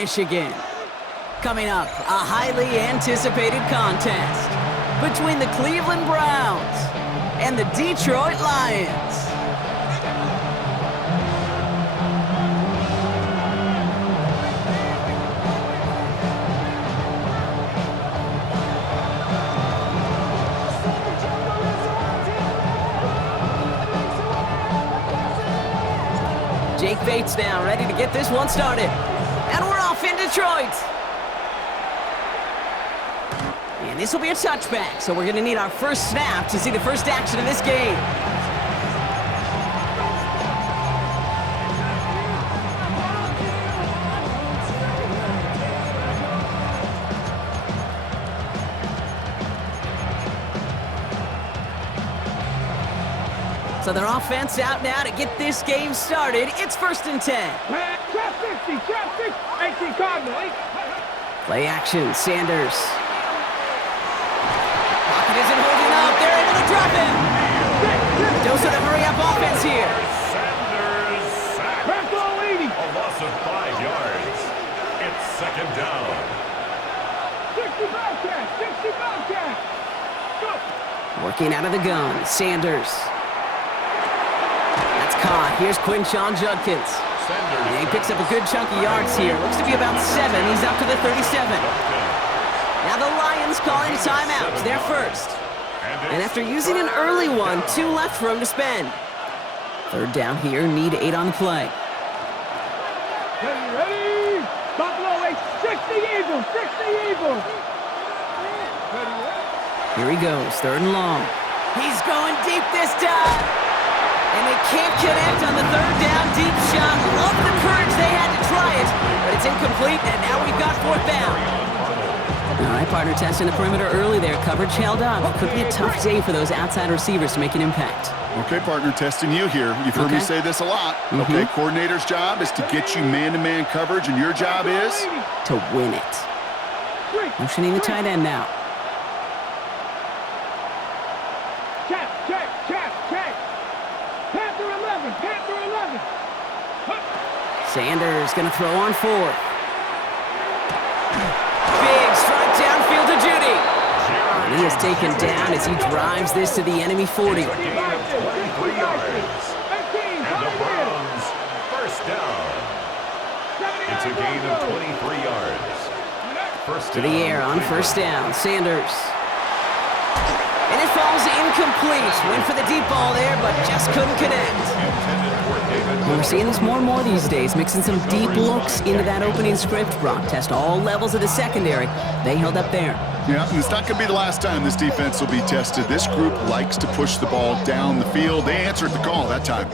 Michigan. Coming up, a highly anticipated contest between the Cleveland Browns and the Detroit Lions. Jake Bates now, ready to get this one started. And we're off in Detroit. And this will be a touchback, so we're going to need our first snap to see the first action of this game. So their offense out now to get this game started. It's 1st and 10. Trap 50, 18 Cardinal. Play action, Sanders. Pocket isn't holding up. They're able to drop him. Dose of the hurry-up offense here. Sanders sacked. A loss of 5 yards. It's 2nd down. 60 Bobcat. Go. Working out of the gun, Sanders. Caught. Here's Quinshon Judkins. And he picks up a good chunk of yards here. Looks to be about 7. He's up to the 37. Now the Lions calling a timeout. They're first. And after using an early one, 2 left for him to spend. 3rd down here. Need 8 on the play. Ready? Buffalo 8. 60 Eagles. Here he goes. 3rd and long. He's going deep this time. And they can't connect on the 3rd down deep shot. Love the courage they had to try it, but it's incomplete, and now we've got 4th down. All right, partner, testing the perimeter early there. Coverage held up. Could be a tough day for those outside receivers to make an impact. Okay, partner, testing you here. You've heard me say this a lot. Okay, coordinator's job is to get you man-to-man coverage, and your job is? To win it. Motioning the tight end now. Sanders going to throw on 4th. Big strike downfield to Judy. And he is taken down as he drives this to the enemy 40. And the Browns, 1st down. It's a gain of 23 yards. To the air on 1st down. Sanders. And it falls incomplete. Went for the deep ball there, but just couldn't connect. We're seeing this more and more these days, mixing some deep looks into that opening script. Brock test all levels of the secondary. They held up there. Yeah, and it's not going to be the last time this defense will be tested. This group likes to push the ball down the field. They answered the call that time.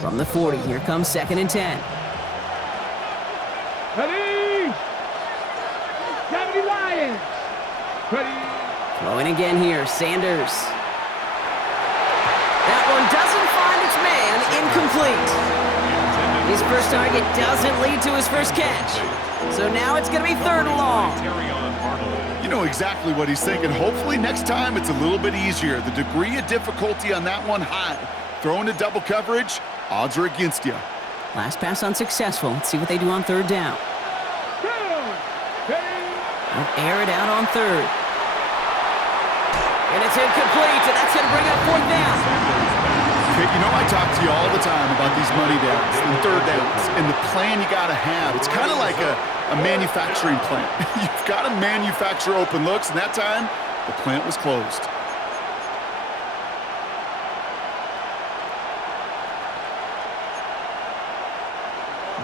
From the 40, here comes 2nd and 10. Ready? 70 Lions. Ready? Throwing again here, Sanders. That one doesn't find its man, incomplete. His first target doesn't lead to his first catch. So now it's going to be 3rd and long. You know exactly what he's thinking. Hopefully next time it's a little bit easier. The degree of difficulty on that one high. Throwing to double coverage, odds are against you. Last pass unsuccessful. Let's see what they do on 3rd down. They'll air it out on 3rd. And it's incomplete, and that's going to bring up 4th down. Okay, you know I talk to you all the time about these money downs and 3rd downs and the plan you got to have. It's kind of like a manufacturing plant. You've got to manufacture open looks, and that time, the plant was closed.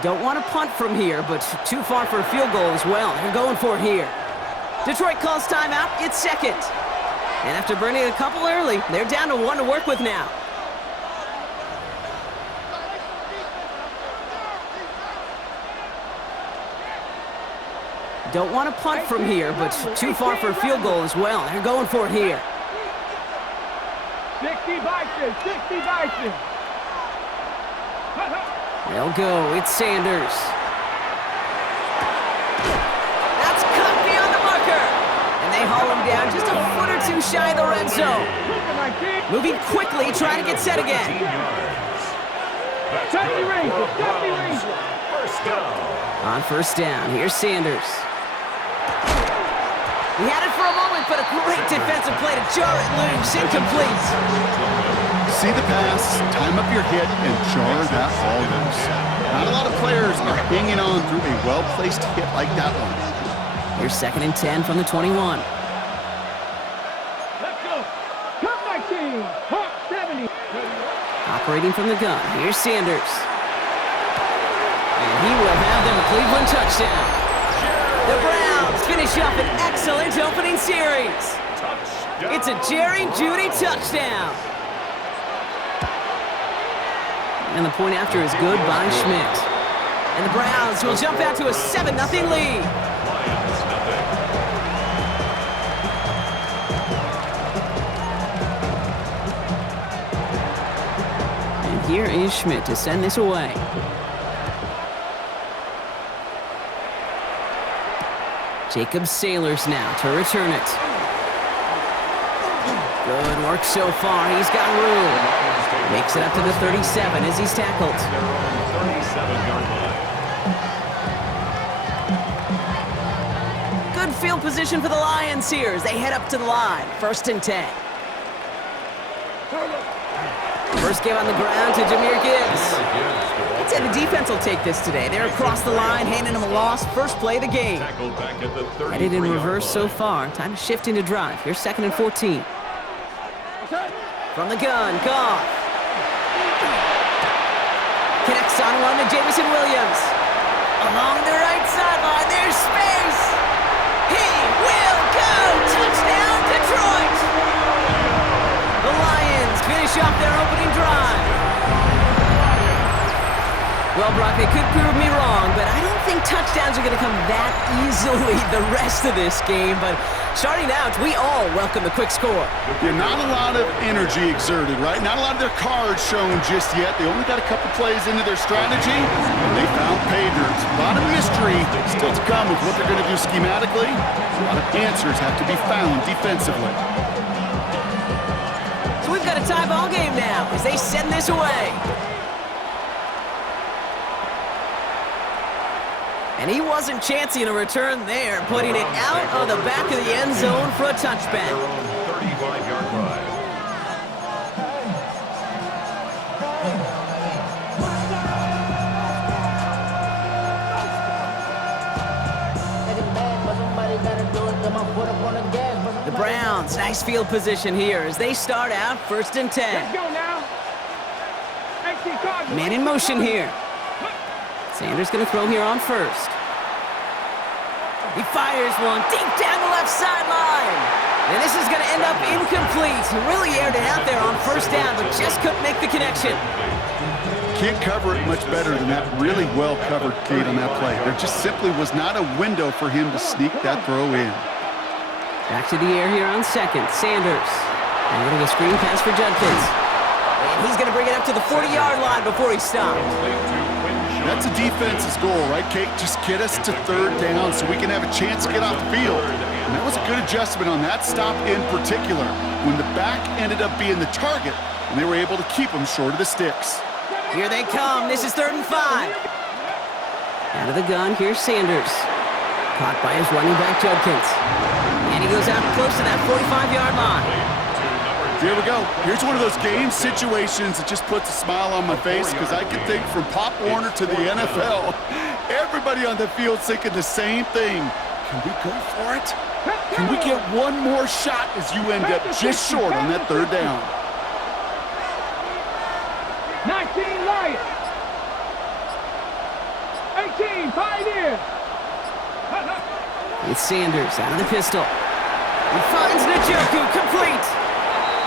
Don't want to punt from here, but too far for a field goal as well. They're going for it here. Detroit calls timeout. It's 2nd. And after burning a couple early, they're down to 1 to work with now. Don't want to punt from here, but too far for a field goal as well. They're going for it here. 60 Bison. They'll go. It's Sanders. That's cut beyond the marker. And they haul him down just a foot or 2 shy of the red zone. Moving quickly, trying to get set again. 70 Rangers. First down. On first down, here's Sanders. He had it for a moment, but a great defensive play to jar it loose. Incomplete. See the pass, time up your hit, and jar that ball loose. Not a lot of players are hanging on through a well-placed hit like that one. Here's 2nd and 10 from the 21. Let's go. Come 19. Hawk 70. Operating from the gun, here's Sanders. And he will have them a Cleveland touchdown. The Browns finish up an excellent opening series. Touchdown. It's a Jerry Jeudy touchdown. And the point after is good by Schmidt. And the Browns will jump out to a 7-0 lead. Lions nothing. And here is Schmidt to send this away. Jacob Sailors now to return it. Good work so far. He's got room. Makes it up to the 37 as he's tackled. Their own 37-yard line. Good field position for the Lions here as they head up to the line. 1st and 10. First game on the ground to Jahmyr Gibbs. I'd say the defense will take this today. They're across the line, handing him a loss. First play of the game. Tackled back at the 33-yard Headed in reverse so far. Time to shift into drive. Here's 2nd and 14. From the gun, Goff. Connects on one to Jameson Williams. Along the right sideline, there's space. He will go. Touchdown, Detroit. The Lions finish off their opening drive. Well, Brock, they could prove me wrong, but I don't think touchdowns are going to come that easily the rest of this game. But starting out, we all welcome the quick score. Yeah, not a lot of energy exerted, right? Not a lot of their cards shown just yet. They only got a couple plays into their strategy, and they found pay dirt. A lot of mystery still to come with what they're going to do schematically. A lot of answers have to be found defensively. So we've got a tie ball game now as they send this away. And he wasn't chancing a return there, putting it out of the back of the end zone for a touchback. Their own 35-yard line. The Browns, nice field position here as they start out 1st and 10. Let's go now. 18 cards. Man in motion here. Sanders going to throw here on first. He fires one deep down the left sideline. And this is going to end up incomplete. He really aired it out there on 1st down, but just couldn't make the connection. Can't cover it much better than that really well-covered Kate on that play. There just simply was not a window for him to sneak that throw in. Back to the air here on 2nd. Sanders. And a little screen pass for Judkins. And he's going to bring it up to the 40-yard line before he stopped. That's a defense's goal, right, Kate? Just get us to 3rd down so we can have a chance to get off the field. And that was a good adjustment on that stop in particular, when the back ended up being the target, and they were able to keep him short of the sticks. Here they come. This is 3rd and 5. Out of the gun, here's Sanders. Caught by his running back, Judkins. And he goes out close to that 45-yard line. Here we go. Here's one of those game situations that just puts a smile on my face because I can think from Pop Warner to the NFL, everybody on the field thinking the same thing. Can we go for it? Can we get one more shot as you end up just short on that 3rd down? 19 Lions. 18 Pioneers. It's Sanders out of the pistol. He finds Njoku complete.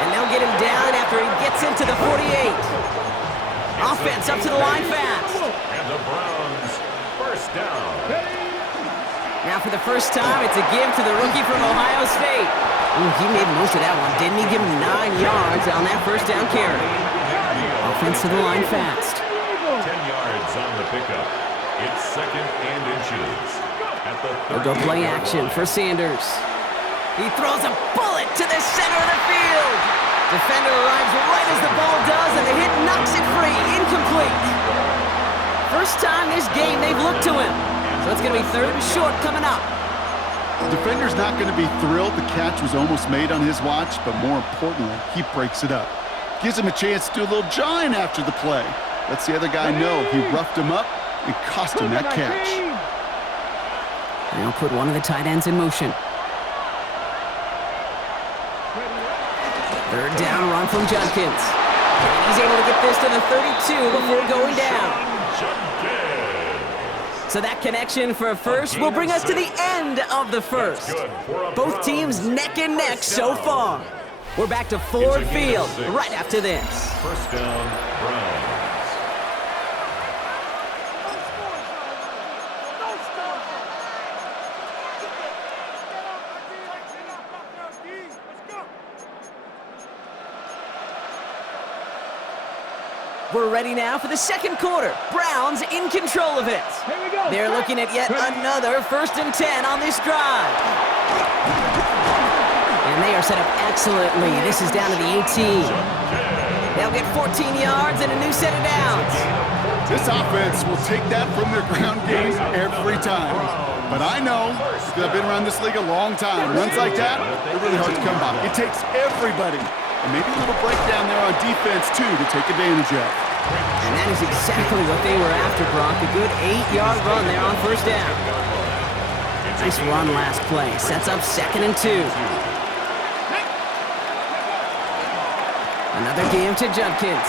And they'll get him down after he gets into the 48. Offense up to the line fast. And the Browns, 1st down. Now for the first time, it's a give to the rookie from Ohio State. Ooh, he made most of that one, didn't he? Give him 9 yards on that 1st down carry. Offense to the line fast. 10 yards on the pickup. It's 2nd and inches. At the They'll go play action for Sanders. He throws a bullet to the center of the field. Defender arrives right as the ball does, and the hit knocks it free. Incomplete. First time this game they've looked to him. So it's going to be 3rd and short coming up. The defender's not going to be thrilled the catch was almost made on his watch, but more importantly, he breaks it up. Gives him a chance to do a little jawing after the play. Lets the other guy know he roughed him up and cost him that catch. They'll put one of the tight ends in motion. 3rd down run from Judkins. And he's able to get this to the 32 before going down. So that connection for a first will bring us to the end of the first. Both teams neck and neck so far. We're back to Ford Field right after this. First down, Browns. We're ready now for the second quarter. Browns in control of it. Here we go. They're looking at yet another 1st and 10 on this drive. And they are set up excellently. This is down to the 18. They'll get 14 yards and a new set of downs. This offense will take that from their ground game every time. But I know, because I've been around this league a long time, runs like that, they're really hard to come by. It takes everybody. And maybe a little breakdown there on defense, too, to take advantage of. And that is exactly what they were after, Brock. A good 8-yard run there on 1st down. Nice run last play. Sets up 2nd and 2. Another game to Judkins.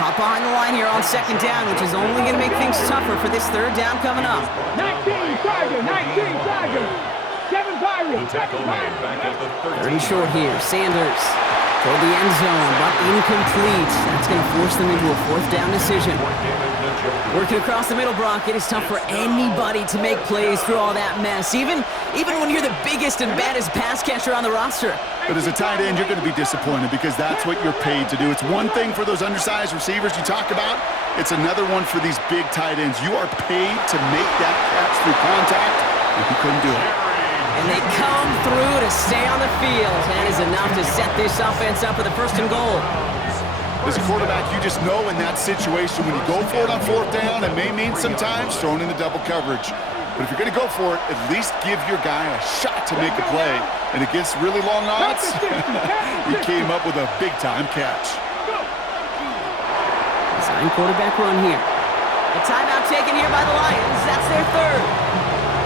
Hop behind the line here on 2nd down, which is only going to make things tougher for this 3rd down coming up. 19 Tiger, 19 Tiger. 7 Pirates, 7 Pirates. 3rd and short here. Sanders toward the end zone, but incomplete. That's going to force them into a 4th down decision. Working across the middle, Brock, it is tough for anybody to make plays through all that mess, even when you're the biggest and baddest pass catcher on the roster. But as a tight end, you're going to be disappointed because that's what you're paid to do. It's one thing for those undersized receivers you talk about. It's another one for these big tight ends. You are paid to make that catch through contact, and you couldn't do it. And they come through to stay on the field. That is enough to set this offense up with a 1st and goal. As a quarterback, you just know in that situation when you go for it on 4th down, it may mean sometimes throwing in the double coverage. But if you're going to go for it, at least give your guy a shot to make a play. And against really long odds, he came up with a big-time catch. Design quarterback run here. A timeout taken here by the Lions. That's their 3rd.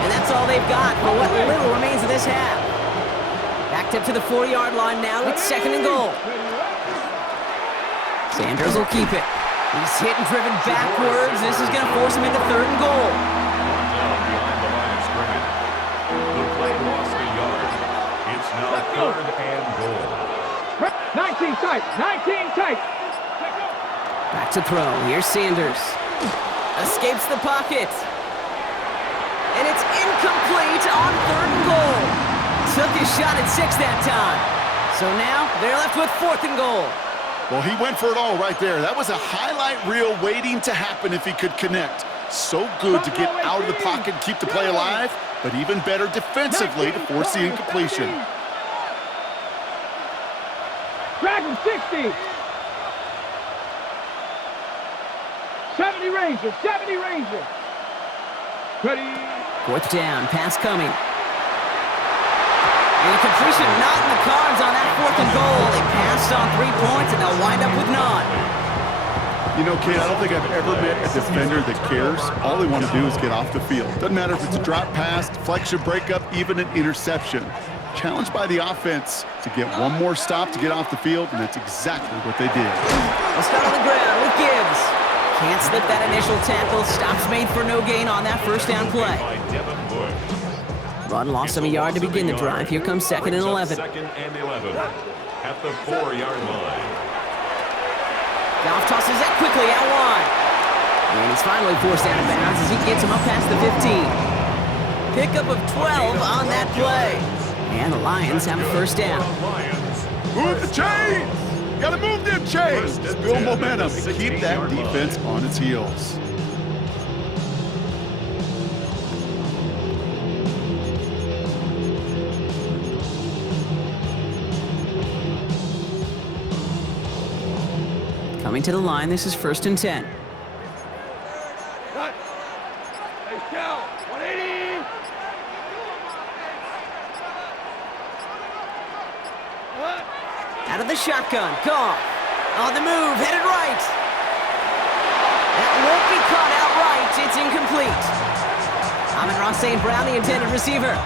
And that's all they've got for what little remains of this half. Backed up to the 4-yard line now. It's 2nd and goal. Sanders will keep it. He's hit and driven backwards. This is going to force him into 3rd and goal. The play lost a yard. It's now 3rd and goal. 19 tight, 19 tight. Back to throw. Here's Sanders. Escapes the pocket. And it's incomplete on 3rd and goal. Took his shot at 6 that time. So now they're left with 4th and goal. Well, he went for it all right there. That was a highlight reel waiting to happen if he could connect. So good to get out of the pocket and keep the play alive, but even better defensively to force the incompletion. Dragon 60. 70 Rangers, 70 Rangers. Ready. 4th down, pass coming. And a completion not in the cards on that 4th and goal. They passed on 3 points, and they'll wind up with none. You know, Kate, I don't think I've ever met a defender that cares. All they want to do is get off the field. Doesn't matter if it's a drop pass, deflection, breakup, even an interception. Challenged by the offense to get one more stop to get off the field, and that's exactly what they did. They'll start on the ground with Gibbs. Can't slip that initial tackle. Stops made for no gain on that 1st down play. Run lost him a yard to begin the drive. Here comes 2nd and 11. 2nd and 11 at the 4-yard line. Goff tosses that quickly out wide. And he's finally forced out of bounds as he gets him up past the 15. Pickup of 12 on that play. And the Lions have a 1st down. Move the chains! Gotta move them chains! Build momentum and keep that defense on its heels. Coming to the line, this is 1st and 10. Out of the shotgun, Goff. On the move, headed right. That won't be caught outright. It's incomplete. Amon-Ra St. Brown, the intended receiver.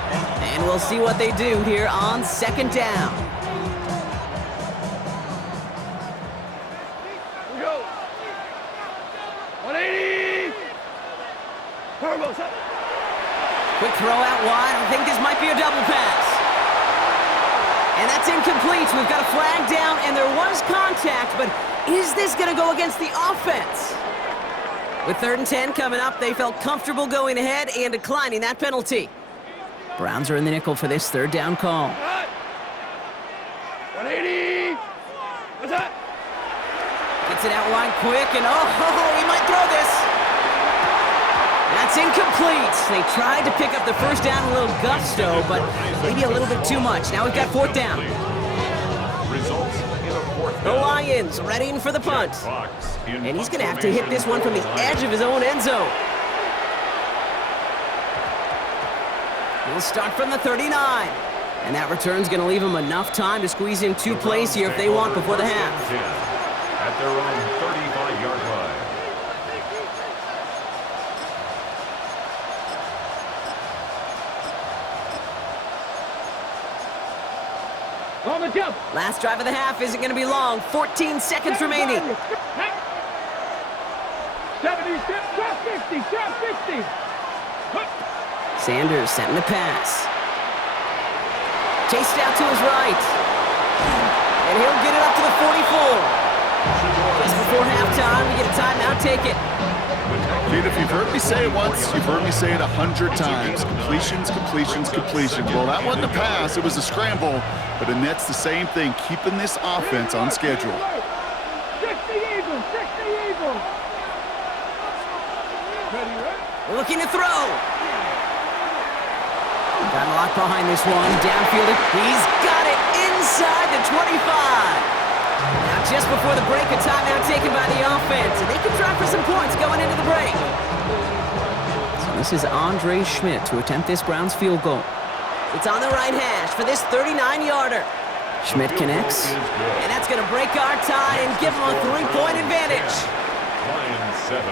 And we'll see what they do here on second down. Here we go. 180. Turbo. Quick throw out wide. I think this might be a double pass. And that's incomplete. We've got a flag down, and there was contact, but is this going to go against the offense? With 3rd and 10 coming up, they felt comfortable going ahead and declining that penalty. Browns are in the nickel for this 3rd down call. 180. What's that? Gets it out wide quick, and he might throw this. That's incomplete. They tried to pick up the first down a little gusto, but maybe a little bit too much. Now we've got 4th down. Results in a 4th The down. Lions readying for the punt. And he's going to have to hit this one from the edge of his own end zone. He'll start from the 39. And that return's going to leave him enough time to squeeze in 2 plays here if they want before the half. At their own 35-yard line. On the jump. Last drive of the half isn't going to be long. 14 seconds remaining. 70, drop 60, drop 60. Sanders setting the pass. Chased out to his right. And he'll get it up to the 44. Just before halftime, we get a timeout. Take it. Kate, if you've heard me say it once, you've heard me say it 100 times. Completions, completions, completions. Well, that wasn't a pass. It was a scramble. But the Nets, the same thing, keeping this offense on schedule. 60 Eagles, 60 Eagles. Looking to throw. Got a lock behind this one. Downfield. He's got it inside the 25. Now just before the break, a timeout taken by the offense. And they can try for some points going into the break. So this is Andre Schmidt to attempt this Browns field goal. It's on the right hash for this 39-yarder. Schmidt connects. And that's going to break our tie and give him a 3-point advantage. Lions 7.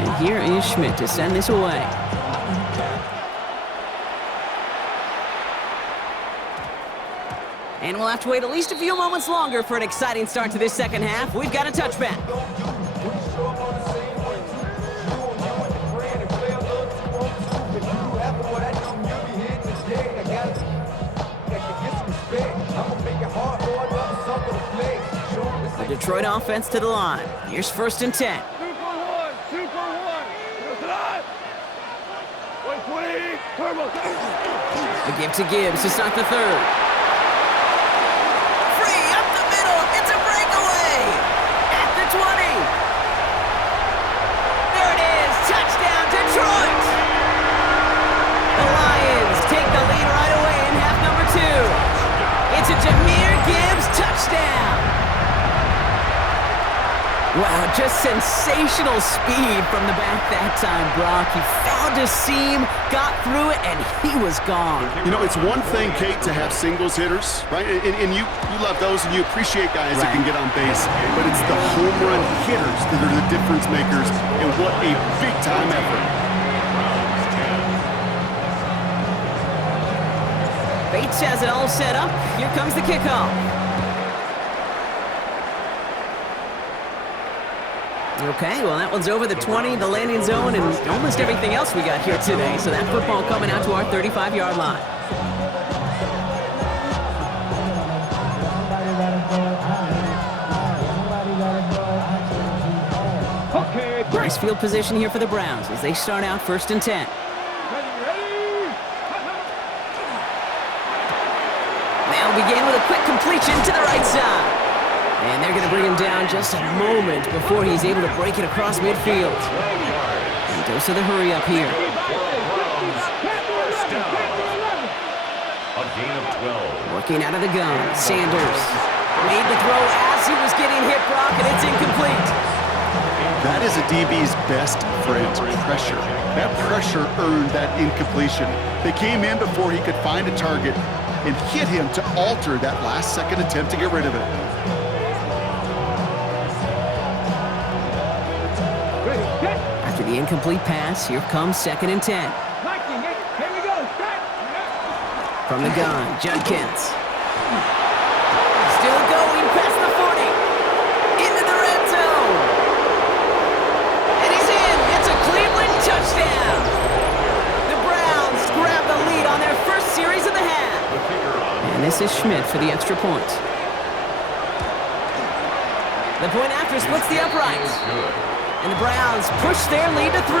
And here is Schmidt to send this away. And we'll have to wait at least a few moments longer for an exciting start to this second half. We've got a touchback. The Detroit offense to the line. Here's 1st and 10. 2 for 1, 2 for 1. Goes to line. 120, turbo. The give to Gibbs to start the 3rd. Free up the middle. It's a breakaway. At the 20. There it is. Touchdown, Detroit. The Lions take the lead right away in half number 2. It's a Jahmyr Gibbs touchdown. Wow, just sensational speed from the back that time, Brock. He found a seam, got through it, and he was gone. You know, it's one thing, Kate, to have singles hitters, right? And you love those and you appreciate guys that can get on base. But it's the home run hitters that are the difference makers, and what a big-time effort. Bates has it all set up. Here comes the kickoff. Okay, well, that one's over the 20, the landing zone, and almost everything else we got here today. So that football coming out to our 35-yard line. Okay. Nice field position here for the Browns as they start out 1st and 10. They'll begin with a quick completion to the right side. And they're going to bring him down just a moment before he's able to break it across midfield. And goes to the hurry up here. A gain of 12. Working out of the gun, Sanders made the throw as he was getting hit, Brock, and it's incomplete. That is is a DB's best friend, pressure. That pressure earned that incompletion. They came in before he could find a target and hit him to alter that last-second attempt to get rid of it. After the incomplete pass, here comes 2nd and 10. Here we go. Strike. From the gun, Judkins. Still going past the 40. Into the red zone. And he's in. It's a Cleveland touchdown. The Browns grab the lead on their first series of the half. And this is Schmidt for the extra point. The point after splits the uprights. And the Browns push their lead to 3. 17.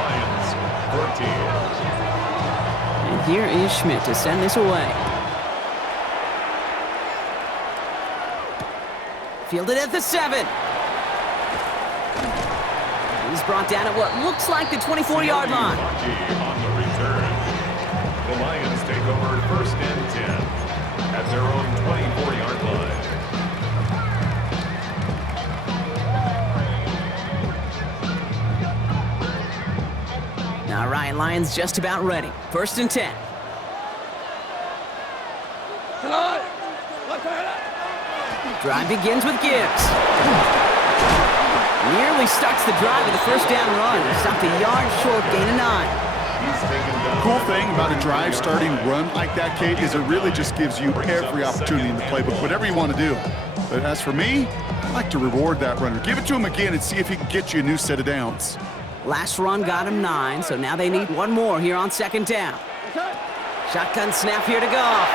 Lions, 14. And here is Schmidt to send this away. Fielded at the 7. He's brought down at what looks like the 24-yard line. On the return. The Lions take over 1st and 10 at their own 24-yard line. All right, Lions just about ready. 1st and 10. Drive begins with Gibbs. Nearly starts the drive with a 1st down run. Stopped a yard short, gain of 9. Cool thing about a drive starting run like that, Kate, is it really just gives you every opportunity in the playbook, whatever you want to do. But as for me, I like to reward that runner. Give it to him again and see if he can get you a new set of downs. Last run got him 9, so now they need one more here on 2nd down. Shotgun snap here to Goff.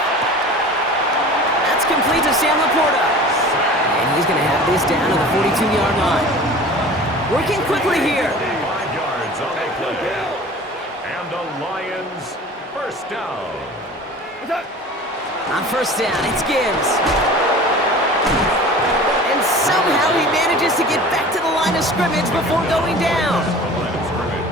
That's complete to Sam Laporta. And he's going to have this down to the 42-yard line. Working quickly here. 5 yards on the play. And the Lions, 1st down. On 1st down, it's Gibbs. And somehow he manages to get back to the line of scrimmage before going down.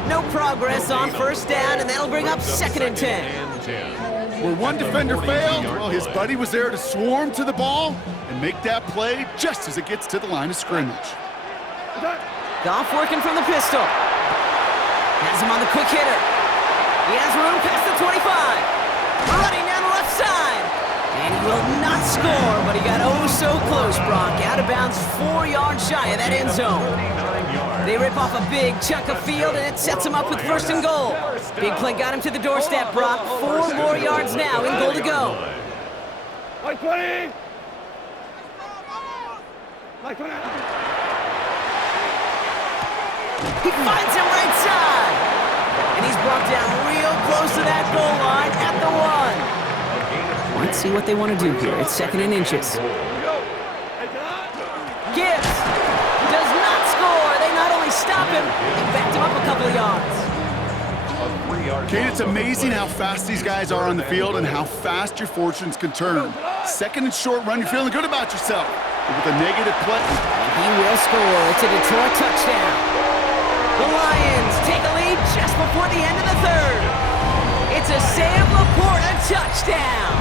No progress on 1st down, and that'll bring up 2nd and 10. Where one defender failed, well, his buddy was there to swarm to the ball and make that play just as it gets to the line of scrimmage. Goff working from the pistol. Has him on the quick hitter. He has room past the 25. Running down the left side. And he will not score, but he got oh so close, Brock. Out of bounds 4 yards shy of that end zone. They rip off a big chunk of field, and it sets him up with 1st and goal. Big play got him to the doorstep, Brock. 4 more yards now, and goal to go. Like 20. Like 20. He finds him right side. And he's brought down real close to that goal line at the 1. Let's see what they want to do here. It's 2nd and inches. Gibbs does not score. They not only stop him, they backed him up a couple of yards. Kate, it's amazing how fast these guys are on the field and how fast your fortunes can turn. 2nd and short run, you're feeling good about yourself. But with a negative play. And he will score. It's a Detroit touchdown. The Lions take a lead just before the end of the 3rd. It's a Sam Laporta touchdown.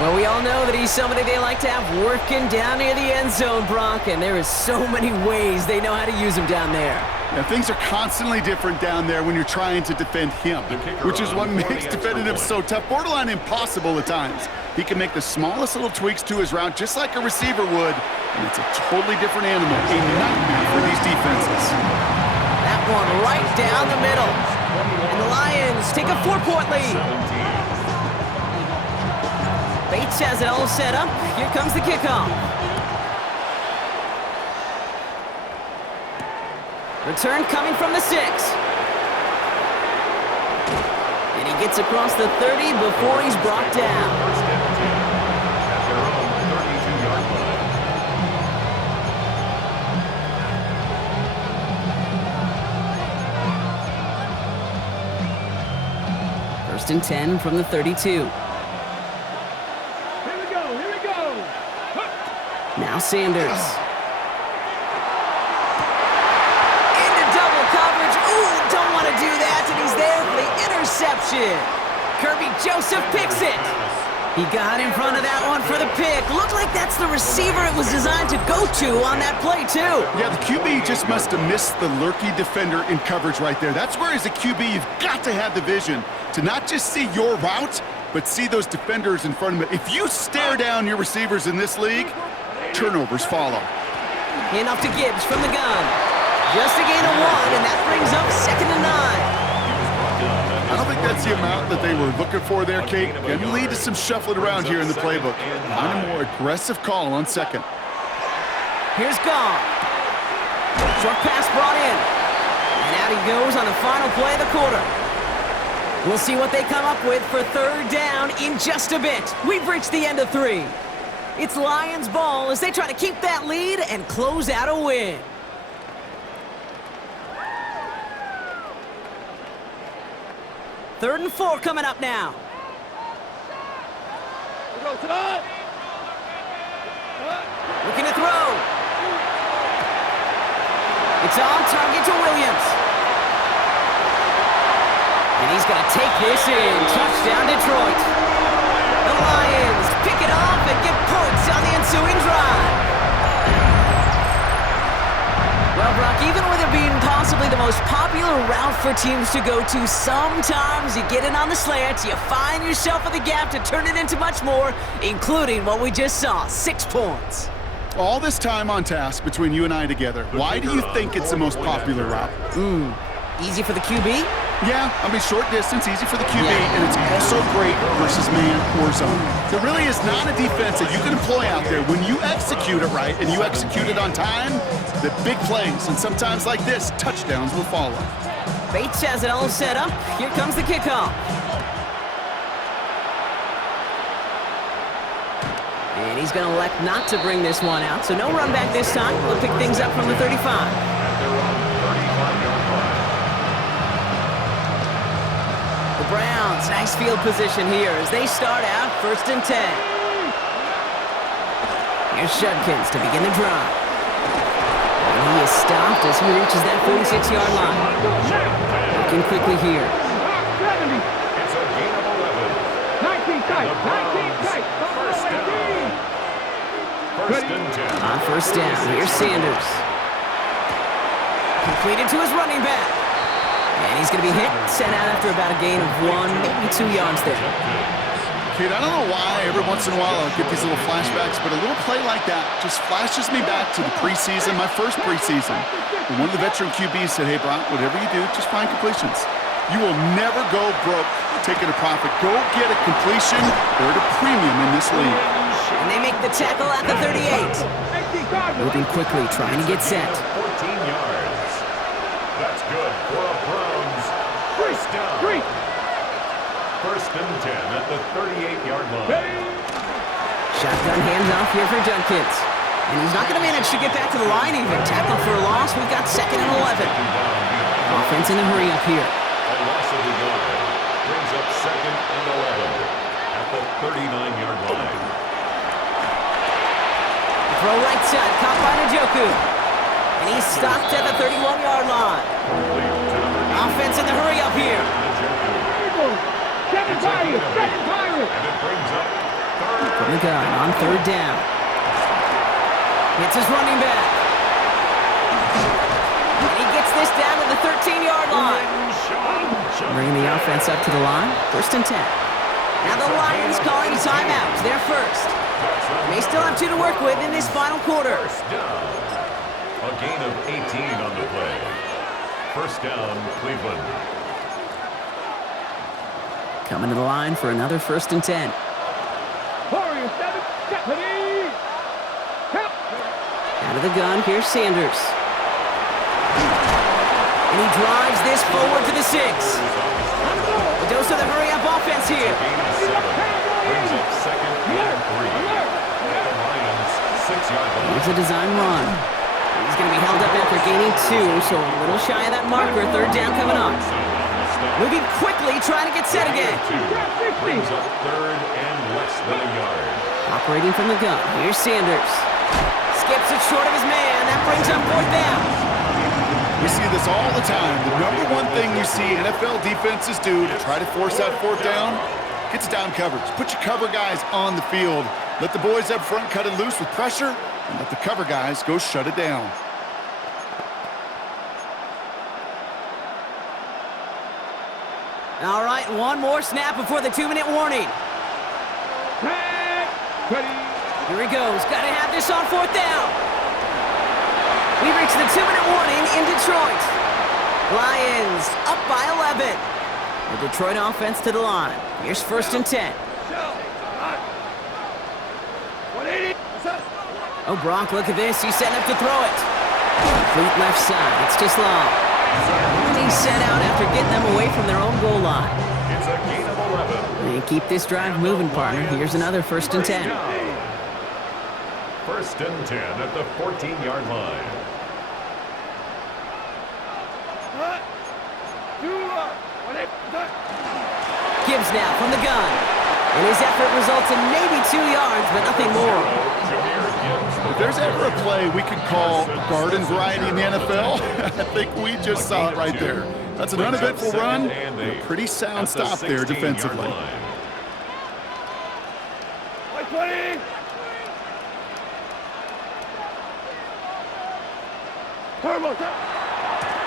Well, we all know that he's somebody they like to have working down near the end zone, Brock, and there is so many ways they know how to use him down there. Yeah, things are constantly different down there when you're trying to defend him, which is what makes defending him so tough, borderline impossible at times. He can make the smallest little tweaks to his route just like a receiver would, and it's a totally different animal, a nightmare for these defenses. That one right down the middle. And the Lions take a 4-point lead. Bates has it all set up. Here comes the kickoff. Return coming from the 6. And he gets across the 30 before he's brought down. At their own 32-yard line. 1st and 10 from the 32. Now Sanders. Into double coverage. Ooh, don't want to do that, and he's there for the interception. Kirby Joseph picks it. He got in front of that one for the pick. Looked like that's the receiver it was designed to go to on that play, too. Yeah, the QB just must have missed the lurky defender in coverage right there. That's where, as a QB, you've got to have the vision to not just see your route, but see those defenders in front of it. If you stare down your receivers in this league, turnovers follow. Enough to Gibbs from the gun. Just a gain of 1, and that brings up 2nd and 9. I don't think that's the amount that they were looking for there, Kate. Going to lead to some shuffling around here in the playbook. Find a more aggressive call on 2nd. Here's Gone. Short pass brought in. And out he goes on the final play of the quarter. We'll see what they come up with for 3rd down in just a bit. We've reached the end of 3. It's Lions ball as they try to keep that lead and close out a win. Third and 4 coming up now. Looking to throw. It's on target to Williams. And he's going to take this in. Touchdown, Detroit. The Lions pick it off and get points on the ensuing drive. Well, Brock, even with it being possibly the most popular route for teams to go to, sometimes you get in on the slant, you find yourself in the gap to turn it into much more, including what we just saw, 6 points. All this time on task between you and I together, why do you think it's the most popular route? Easy for the QB? Yeah, I mean, short distance, easy for the QB, and it's also great versus man or zone. There really is not a defense that you can employ out there. When you execute it right and you execute it on time, the big plays, and sometimes like this, touchdowns will follow. Bates has it all set up. Here comes the kickoff. And he's going to elect not to bring this one out, so no run back this time. We'll pick things up from the 35. The Browns, nice field position here as they start out 1st and 10. Here's Judkins to begin the drive. And he is stopped as he reaches that 46-yard line. Looking quickly here. It's a gain of 11. 19 tight, 19 tight. First and 10. On 1st down, here's Sanders. Completed to his running back. And he's going to be hit, sent out after about a gain of 1, maybe 2 yards there. Kid, I don't know why every once in a while I'll get these little flashbacks, but a little play like that just flashes me back to the preseason, my first preseason. And one of the veteran QBs said, hey, Brock, whatever you do, just find completions. You will never go broke taking a profit. Go get a completion. They're at a premium in this league. And they make the tackle at the 38. Moving quickly, trying to get set. 14 yards. That's good for a Browns. First down. 1st and 10 at the 38-yard line. Shotgun handoff here for Judkins. And he's not going to manage to get back to the line even. Tackle for a loss. We've got 2nd and 11. Offense in a hurry up here. A loss of the yard brings up 2nd and 11 at the 39-yard line. Throw right side, caught by Njoku. And he's stopped at the 31-yard line. Offense in the hurry up here. Second pirate, second pirate. And it brings up 3rd. From the gun on 3rd down. Hits his running back. And he gets this down to the 13-yard line. Bringing the offense up to the line. 1st and 10. Now the Lions calling a timeout. They're first. They still have 2 to work with in this final quarter. First down. A gain of 18 on the play. First down, Cleveland. Coming to the line for another 1st and 10. Warrior 7, Stephanie. Help. Out of the gun, here's Sanders. And he drives this forward to the 6. A dose of the hurry-up offense here. Gain of 7. Brings up 2nd and 3. At the Lions, 6-yard line. Here's a design run. He's going to be held up after gaining 2, so a little shy of that marker. 3rd down coming up. Moving quickly, trying to get set again. Brings up 3rd and less than a yard. Operating from the gun. Here's Sanders. Skips it short of his man. That brings up 4th down. We see this all the time. The number one thing you see NFL defenses do to try to force that 4th down, Gets down coverage. Put your cover guys on the field. Let the boys up front cut it loose with pressure, and let the cover guys go shut it down. All right, one more snap before the 2-minute warning. Ready. Here he goes. Got to have this on 4th down. We reach the 2-minute warning in Detroit. Lions up by 11. The Detroit offense to the line. Here's 1st and 10. 180. Oh, Brock, look at this. He's setting up to throw it. Complete left side. It's just long. And he's set out after getting them away from their own goal line. It's a gain of 11. And keep this drive moving, partner. Here's another 1st and 10. 1st and 10 at the 14-yard line. Gibbs now from the gun. And his effort results in maybe 2 yards, but nothing more. If there's ever a play we could call garden variety in the NFL, I think we just saw it right there. That's an uneventful run and a pretty sound stop there defensively.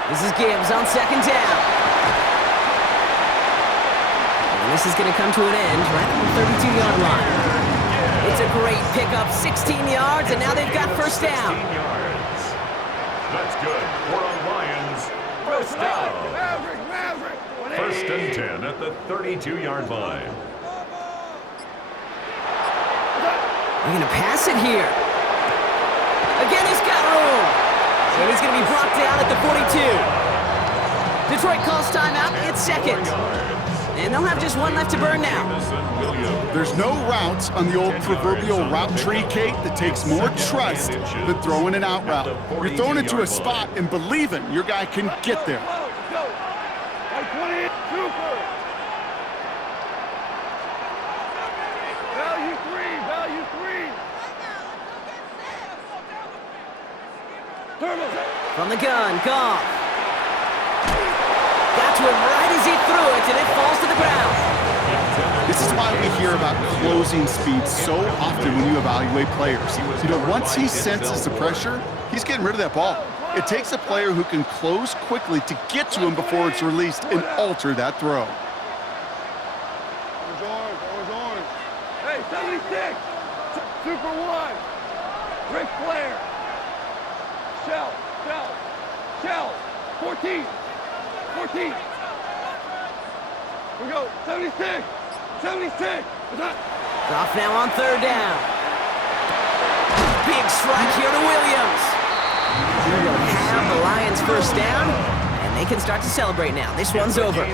This is Gibbs on 2nd down. And this is going to come to an end right on the 32-yard line. It's a great pickup, 16 yards, and now they've got 1st down. 16 yards. That's good for the Lions. 1st down. 1st and 10 at the 32-yard line. They're going to pass it here. Again, he's got room. And he's going to be brought down at the 42. Detroit calls timeout. It's 2nd. And they'll have just one left to burn now. There's no routes on the old proverbial route tree, Kate, that takes more trust than throwing an out route. You're throwing it to a spot and believing your guy can get there. Value three. From the gun, Goff. Got to him right as he threw it, and it falls to the ground. This is why we hear about closing speed so often when you evaluate players. You know, once he senses the pressure, he's getting rid of that ball. It takes a player who can close quickly to get to him before it's released and alter that throw. Hey, 76. Super 1. Ric Flair. Shell. 14. We go. 76. Goff now on 3rd down. Big strike here to Williams. He will have the Lions 1st down, and they can start to celebrate now. This one's over. A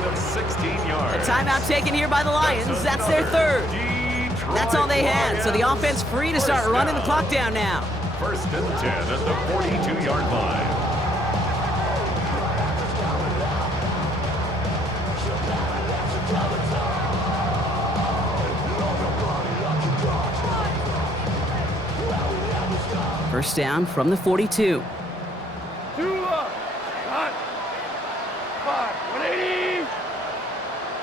timeout taken here by the Lions. That's their 3rd. That's all they had, so the offense free to start running the clock down now. 1st and 10 at the 42-yard line. First down from the 42. 2 up. Hot. 5. 180.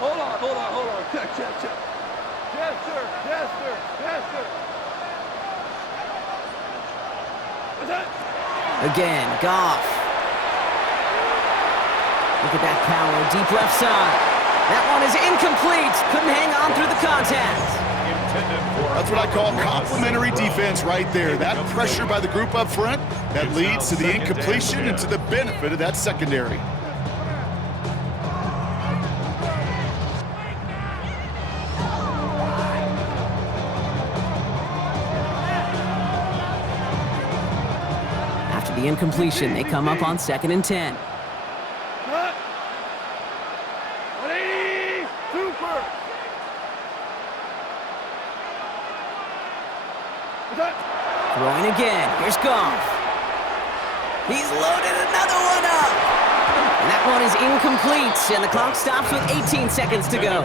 Hold on. Check. Yes, sir. What's that? Again, Goff. Look at that power, deep left side. That one is incomplete. Couldn't hang on through the contact. That's what I call complementary defense right there. That pressure by the group up front, that leads to the incompletion and to the benefit of that secondary. After the incompletion, they come up on 2nd and 10. Hot. 180. Super. What's that? Throwing again. Here's Goff. He's loaded another one up. And that one is incomplete, and the clock stops with 18 seconds to go.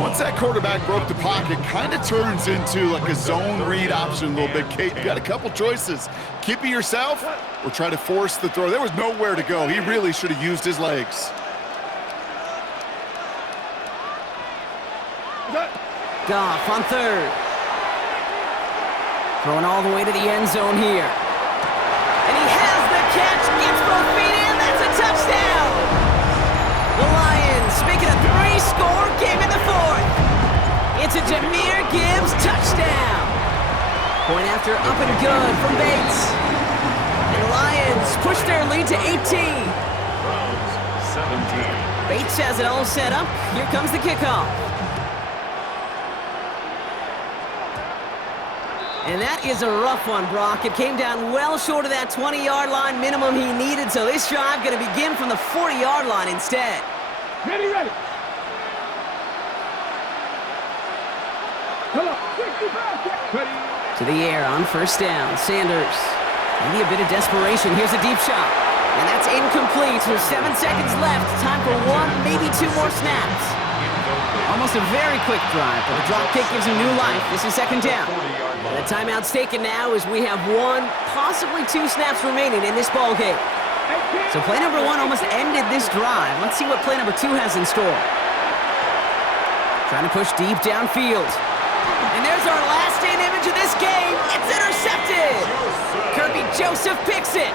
Once that quarterback broke the pocket, kind of turns into like a zone read option a little bit, Kate. You got a couple choices. Keep it yourself or try to force the throw. There was nowhere to go. He really should have used his legs. Goff on third. Throwing all the way to the end zone here. And he has the catch, gets both feet in, that's a touchdown! The Lions make it a 3-score game in the fourth. It's a Jahmyr Gibbs touchdown. Point after up and good from Bates. And the Lions push their lead to 18. Browns 17. Bates has it all set up. Here comes the kickoff. And that is a rough one, Brock. It came down well short of that 20-yard line minimum he needed, so this drive going to begin from the 40-yard line instead. Ready. Come on. Ready. To the air on first down. Sanders. Maybe a bit of desperation. Here's a deep shot. And that's incomplete with 7 seconds left. Time for 1, maybe 2 more snaps. Almost a very quick drive, but the drop kick gives him new life. This is second down. And the timeout's taken now as we have 1, possibly 2 snaps remaining in this ball game. So play number 1 almost ended this drive. Let's see what play number 2 has in store. Trying to push deep downfield. And there's our last-in image of this game. It's intercepted. Kirby Joseph picks it.